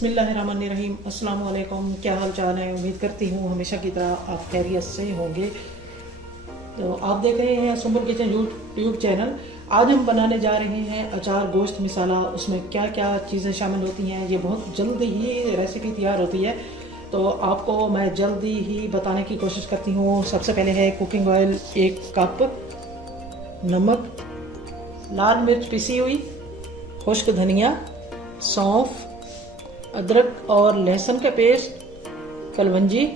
बिस्मिल्लाहिर्रहमानिर्रहीम। अस्सलाम वालेकुम। क्या हाल चाल है? उम्मीद करती हूँ हमेशा की तरह आप खैरियत से होंगे। तो आप देख रहे हैं सुंबुल किचन यूट्यूब चैनल। आज हम बनाने जा रहे हैं अचार गोश्त मसाला। उसमें क्या क्या चीज़ें शामिल होती हैं ये बहुत जल्दी ही रेसिपी तैयार होती है, तो आपको मैं जल्दी ही बताने की कोशिश करती हूँ। सबसे पहले है कुकिंग ऑयल 1 कप, नमक, लाल मिर्च पिसी हुई, खुश्क धनिया, सौंफ, अदरक और लहसुन का पेस्ट, कलवंजी,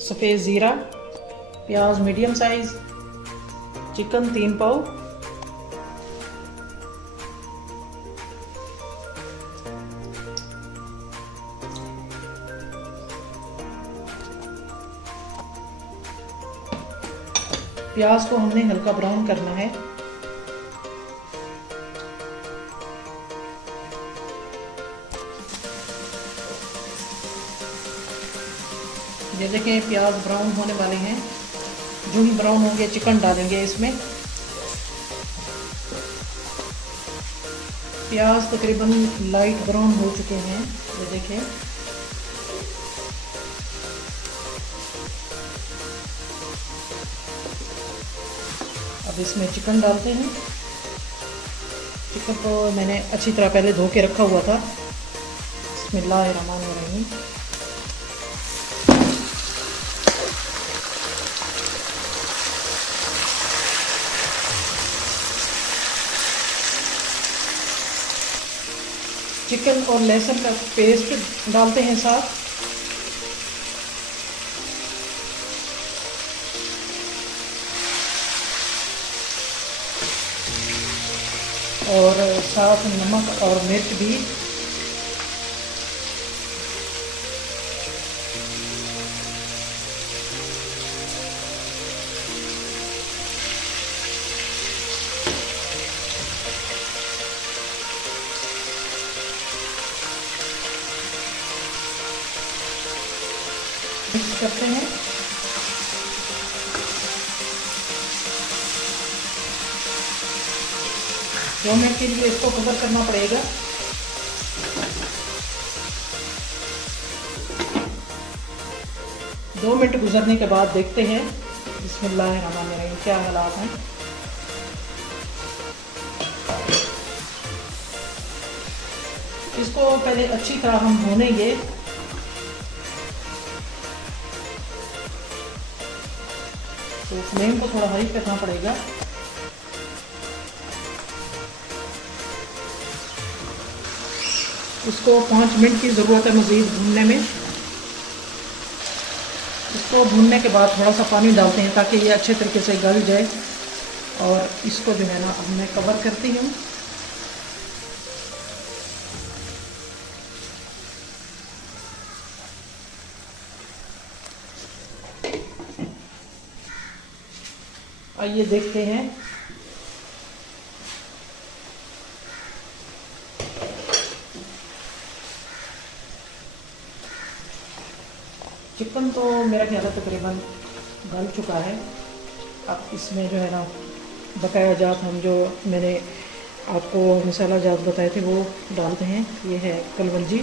सफ़ेद ज़ीरा, प्याज मीडियम साइज़, चिकन 3 पाव, प्याज को हमने हल्का ब्राउन करना है। ये देखें प्याज ब्राउन होने वाले हैं। जो ही ब्राउन होंगे चिकन डालेंगे इसमें। प्याज तकरीबन लाइट ब्राउन हो चुके हैं, ये देखें। अब इसमें चिकन डालते हैं। चिकन को मैंने अच्छी तरह पहले धो के रखा हुआ था। बिस्मिल्लाहिर्रहमानिर्रहीम। चिकन और लहसुन का पेस्ट डालते हैं साथ। और साथ नमक और मिर्च भी। मिक्स करते हैं। दो मिनट के लिए इसको कवर करना पड़ेगा। दो मिनट गुजरने के बाद देखते हैं बिस्मिल्लाहिर्रहमानिर्रहीम क्या हालात हैं। इसको पहले अच्छी तरह हम भूनेंगे। तो फ्लेम को थोड़ा हाई करना पड़ेगा। इसको 5 मिनट की ज़रूरत है मज़ीद भूनने में। इसको भूनने के बाद थोड़ा सा पानी डालते हैं ताकि ये अच्छे तरीके से गल जाए। और इसको जो है ना अब मैं कवर करती हूँ। आइए देखते हैं। चिकन तो मेरा ख्याल है तकरीबन गल चुका है। अब इसमें जो है ना बकाया जात हम जो मैंने आपको मसाला जात बताए थे वो डालते हैं। ये है कलवंजी,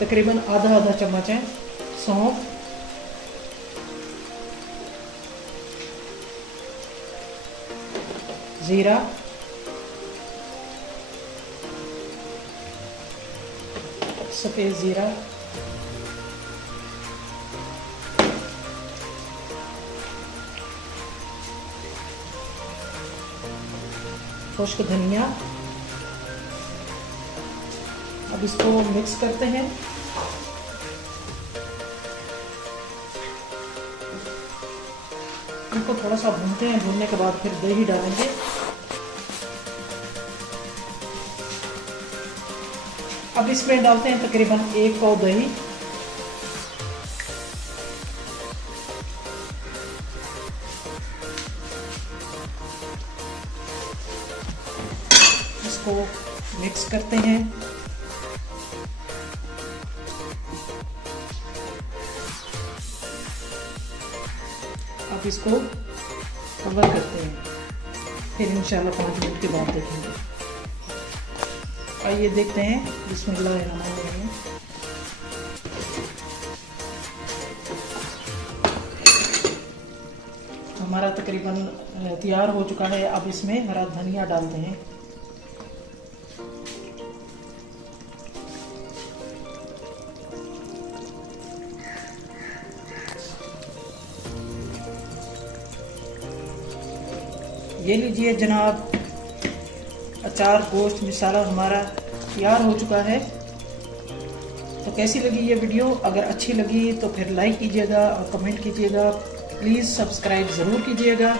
तकरीबन आधा चम्मच है। सौंफ, ज़ीरा, सफ़ेद ज़ीरा, खुश्क धनिया। अब इसको मिक्स करते हैं। इनको थोड़ा सा भूनते हैं। भूनने के बाद फिर दही डालेंगे। अब इसमें डालते हैं तकरीबन 1 पाव दही। इसको मिक्स करते हैं। अब इसको कवर करते हैं। फिर इंशाल्लाह 5 मिनट के बाद देखेंगे। आइए देखते हैं। बिस्मिल्लाहिर्रहमानिर्रहीम। हमारा तकरीबन तैयार हो चुका है। अब इसमें हरा धनिया डालते हैं। ये लीजिए जनाब, अचार गोश्त मिसाला हमारा तैयार हो चुका है। तो कैसी लगी ये वीडियो? अगर अच्छी लगी तो फिर लाइक कीजिएगा और कमेंट कीजिएगा। प्लीज़ सब्सक्राइब ज़रूर कीजिएगा।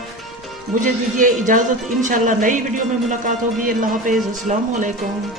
मुझे दीजिए इजाज़त। इंशाल्लाह नई वीडियो में मुलाकात होगी। अल्लाह हाफ़िज़। अस्सलामु अलैकुम।